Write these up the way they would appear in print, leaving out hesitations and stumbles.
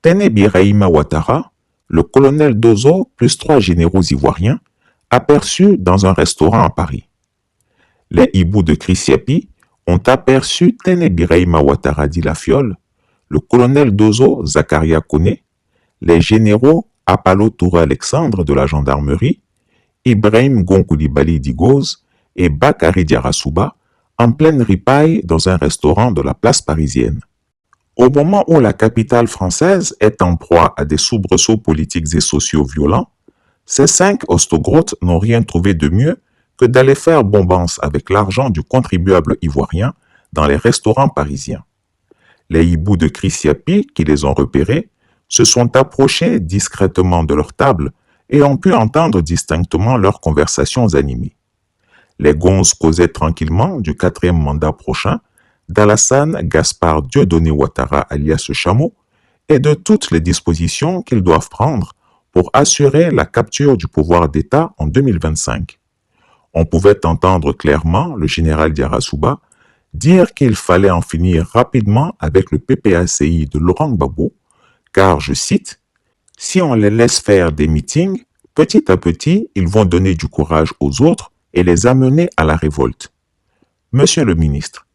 Téné Birahima Ouattara, le colonel Dozo plus 3 généraux ivoiriens, aperçus dans un restaurant à Paris. Les hiboux de Chrissiapi ont aperçu Téné Birahima Ouattara dit la Fiole, le colonel Dozo Zakaria Kone, les généraux Apalo Touré Alexandre de la gendarmerie, Ibrahim Gonkoulibaly d'Igoz et Bakary Diarra-Souba en pleine ripaille dans un restaurant de la place parisienne. Au moment où la capitale française est en proie à des soubresauts politiques et sociaux violents, ces 5 ostogrotes n'ont rien trouvé de mieux que d'aller faire bombance avec l'argent du contribuable ivoirien dans les restaurants parisiens. Les hiboux de Chrissiapi, qui les ont repérés, se sont approchés discrètement de leur table et ont pu entendre distinctement leurs conversations animées. Les gonzes causaient tranquillement du 4e mandat prochain d'Alassane Gaspard Dieudonné Ouattara alias Chameau et de toutes les dispositions qu'ils doivent prendre pour assurer la capture du pouvoir d'État en 2025. On pouvait entendre clairement le général Diarra-Souba dire qu'il fallait en finir rapidement avec le PPACI de Laurent Gbagbo, car, je cite, « Si on les laisse faire des meetings, petit à petit, ils vont donner du courage aux autres et les amener à la révolte. » Monsieur le ministre,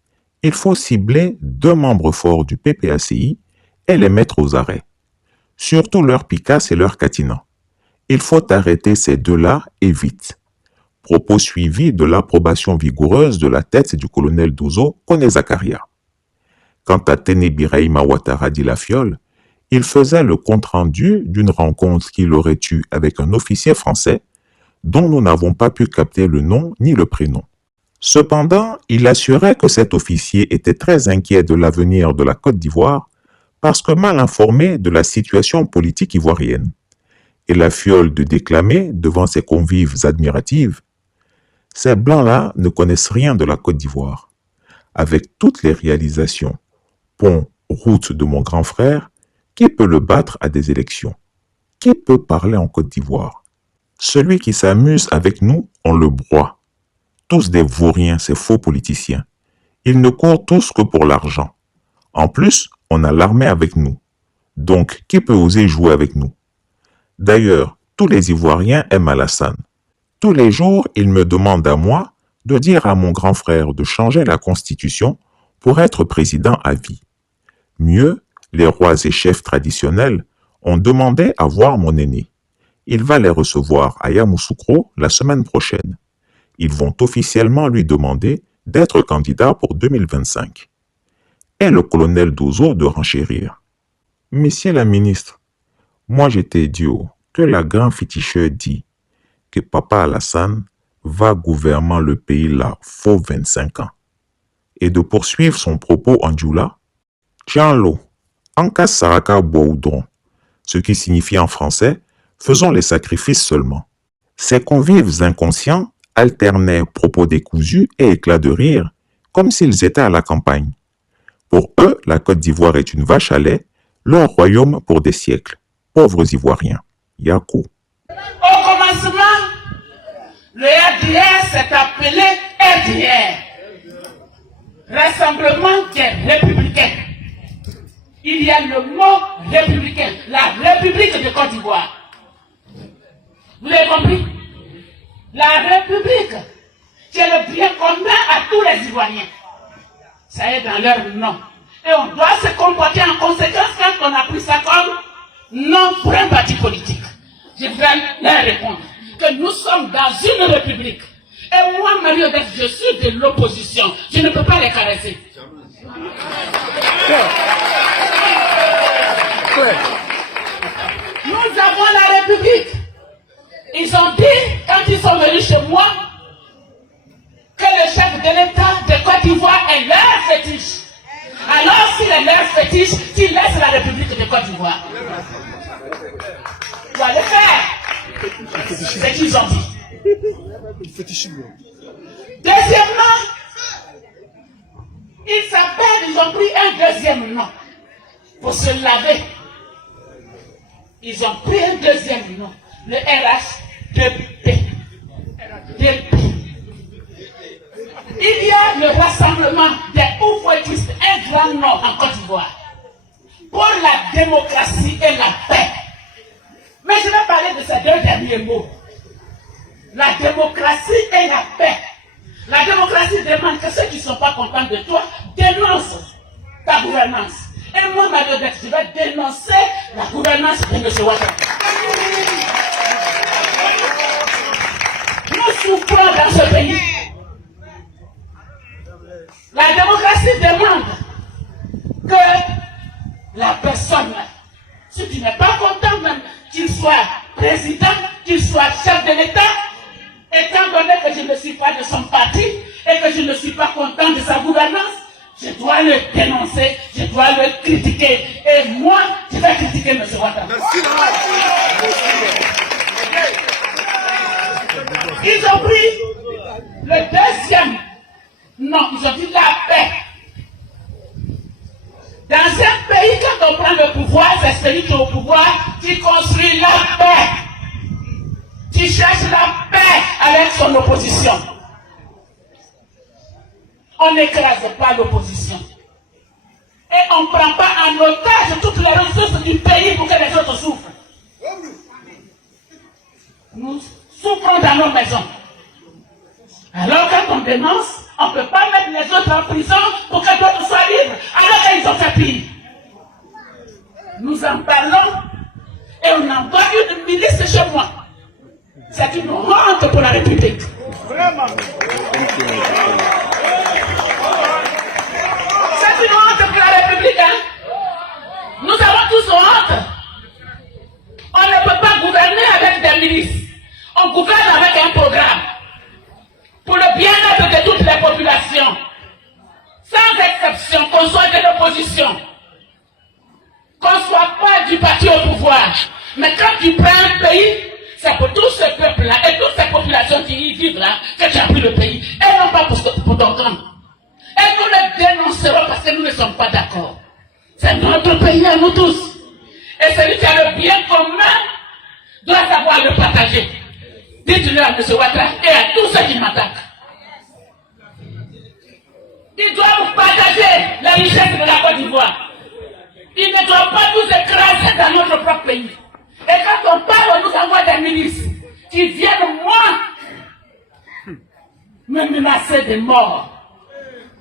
il faut cibler 2 membres forts du PPACI et les mettre aux arrêts. Surtout leur Picasse et leur Catina. Il faut arrêter ces 2-là et vite. Propos suivis de l'approbation vigoureuse de la tête du colonel Dozo Kone Zakaria. Quant à Téné Birahima Ouattara dit la Fiole, il faisait le compte-rendu d'une rencontre qu'il aurait eue avec un officier français dont nous n'avons pas pu capter le nom ni le prénom. Cependant, il assurait que cet officier était très inquiet de l'avenir de la Côte d'Ivoire parce que mal informé de la situation politique ivoirienne. Et la Fiole de déclamer devant ses convives admiratifs « Ces blancs-là ne connaissent rien de la Côte d'Ivoire. Avec toutes les réalisations, ponts, routes de mon grand frère, qui peut le battre à des élections? Qui peut parler en Côte d'Ivoire? Celui qui s'amuse avec nous, on le broie. Tous des vauriens, ces faux politiciens. Ils ne courent tous que pour l'argent. En plus, on a l'armée avec nous. Donc, qui peut oser jouer avec nous? D'ailleurs, tous les Ivoiriens aiment Alassane. Tous les jours, il me demande à moi de dire à mon grand frère de changer la constitution pour être président à vie. Mieux, les rois et chefs traditionnels ont demandé à voir mon aîné. Il va les recevoir à Yamoussoukro la semaine prochaine. Ils vont officiellement lui demander d'être candidat pour 2025. Et le colonel Dozo de renchérir. Monsieur la ministre, moi j'étais idiot que la grande féticheur dit que Papa Alassane va gouverner le pays là faux 25 ans. Et de poursuivre son propos en djoula, Tiens-l'eau, Anka Saraka Boudron, ce qui signifie en français, faisons les sacrifices seulement. Ces convives inconscients alternaient propos décousus et éclats de rire, comme s'ils étaient à la campagne. Pour eux, la Côte d'Ivoire est une vache à lait, leur royaume pour des siècles. Pauvres Ivoiriens. Yakou. Au commencement, le RDR s'est appelé RDR, Rassemblement des Républicains. Il y a le mot républicain, la République de Côte d'Ivoire. Vous avez compris? La République, c'est le bien commun à tous les Ivoiriens. Ça est dans leur nom. Et on doit se comporter en conséquence quand on a pris ça comme nom pour un parti politique. Je vais leur répondre que nous sommes dans une république. Et moi, Mario Odef, je suis de l'opposition. Je ne peux pas les caresser. Nous avons la République. Ils ont dit, quand ils sont venus chez moi, que le chef de l'État de Côte d'Ivoire est leur fétiche. Alors, s'il est leur fétiche, qu'il laisse la République de Côte d'Ivoire. Il doit le faire. C'est ce qu'ils ont dit. Deuxièmement, ils ont pris un deuxième nom pour se laver. Ils ont pris un deuxième nom, le RH2P. Il y a le rassemblement des oufouettistes, un grand nom en Côte d'Ivoire. Pour la démocratie et la paix. Mais je vais parler de ces deux derniers mots. La démocratie et la paix. La démocratie demande que ceux qui ne sont pas contents de toi dénoncent ta gouvernance. Et moi, Mario Dex, je vais dénoncer la gouvernance de M. Ouattara. Nous souffrons dans ce pays. La démocratie demande que la personne, si tu n'es pas content même, qu'il soit président, qu'il soit chef de l'État, étant donné que je ne suis pas de son parti et que je ne suis pas content de sa gouvernance, je dois le dénoncer, je dois le critiquer. Et moi, je vais critiquer M. Ouattara. Ils ont pris le deuxième. Non, ils ont dit la paix. Dans un pays, quand on prend le pouvoir, c'est celui qui est au pouvoir qui construit la paix. Qui cherche la paix avec son opposition. On n'écrase pas l'opposition. Et on ne prend pas en otage toutes les ressources du pays pour que les autres souffrent. Nous souffrons dans nos maisons. Alors quand on dénonce, on ne peut pas mettre les autres en prison pour que d'autres soient libres, alors qu'ils ont fait pire. Nous en parlons et on envoie une milice chez moi. C'est une honte pour la République. Vraiment. C'est une honte pour la République. Hein? Nous avons tous honte. On ne peut pas gouverner avec des milices. On gouverne avec un programme. Pour le bien-être de toutes les populations. Sans exception, qu'on soit de l'opposition. Qu'on ne soit pas du parti au pouvoir. Mais quand tu prends un pays, c'est pour tout ce peuple-là et toutes ces populations qui y vivent là que tu as pris le pays. Et non pas pour ton camp. Et nous le dénoncerons parce que nous ne sommes pas d'accord. C'est notre pays à nous tous. Et celui qui a le bien commun doit savoir le partager. Dites-le à M. Ouattara et à tous ceux qui m'attaquent. Ils doivent partager la richesse de la Côte d'Ivoire. Ils ne doivent pas nous écraser dans notre propre pays. Et quand on parle, on nous envoie des milices qui viennent, moi, me menacer de mort.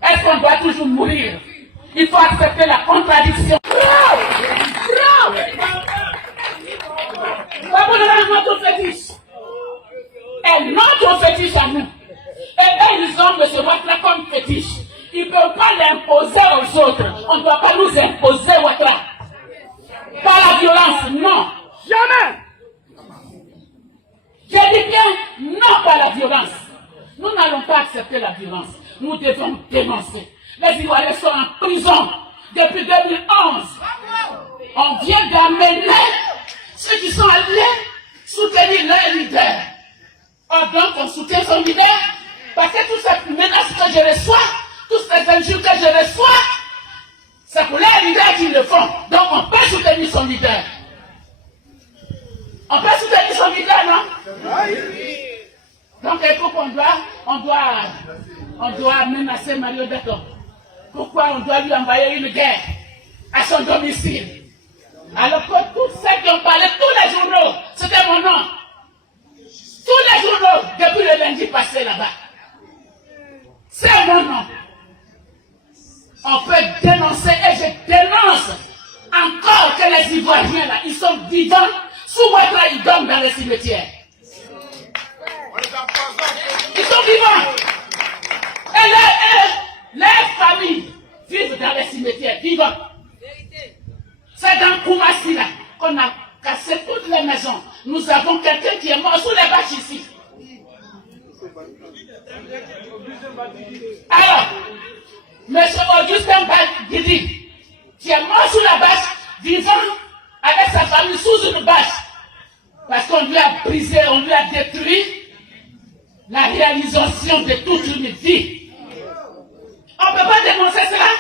Est-ce qu'on doit toujours mourir? Il faut accepter la contradiction. Non! Notre fétiche. Et notre fétiche à nous. Et eux, ils ont M. Ouattara comme fétiche. Ils ne peuvent pas l'imposer aux autres. On ne doit pas nous imposer Ouattara. Par la violence, non. Jamais. Je dis bien, non par la violence. Nous n'allons pas accepter la violence. Nous devons dénoncer. Les Ivoiriens sont en prison depuis 2011. On vient d'amener ceux qui sont allés soutenir leur leader. Or donc on soutient son leader parce que toutes ces menaces que je reçois, toutes ces injures que je reçois, c'est pour leur leader qu'ils le font. Donc on peut soutenir son leader. On peut soutenir son leader, non? Donc il faut on doit menacer Mario Dex. Pourquoi on doit lui envoyer une guerre à son domicile? Alors que tous ceux qui ont parlé, tous les journaux, c'était mon nom. Tous les journaux, depuis le lundi passé là-bas. C'est mon nom. On peut dénoncer, et je dénonce encore que les Ivoiriens là, ils sont vivants. Sous Ouattara, ils dorment dans les cimetières. Ils sont vivants. Et les familles vivent dans les cimetières, vivants. C'est dans Koumassi là qu'on a cassé toutes les maisons. Nous avons quelqu'un qui est mort sous les bâches ici. Alors, M. Augustin Badidi, qui est mort sous la bâche, vivant avec sa famille sous une bâche, parce qu'on lui a brisé, on lui a détruit la réalisation de toute une vie. On ne peut pas dénoncer cela.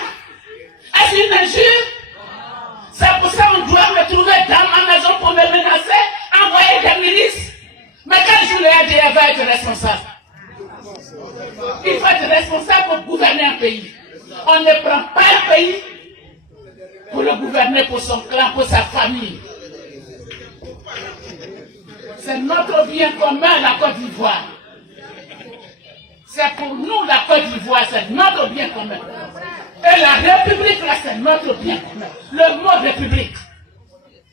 Est-ce une injure? C'est pour ça qu'on doit me trouver dans ma maison pour me menacer, envoyer des milices. Mais quel jour le RDA va être responsable? Il faut être responsable pour gouverner un pays. On ne prend pas un pays pour le gouverner, pour son clan, pour sa famille. C'est notre bien commun, la Côte d'Ivoire. C'est pour nous la Côte d'Ivoire, c'est notre bien commun. Et la République, là, c'est notre bien commun. Le mot République,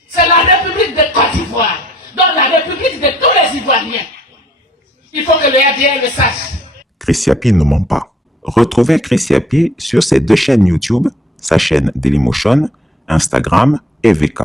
c'est la République de Côte d'Ivoire. Donc la République de tous les Ivoiriens. Il faut que le RDR le sache. Chris Yapi ne ment pas. Retrouvez Chris Yapi sur ses 2 chaînes YouTube, sa chaîne Dailymotion, Instagram et VK.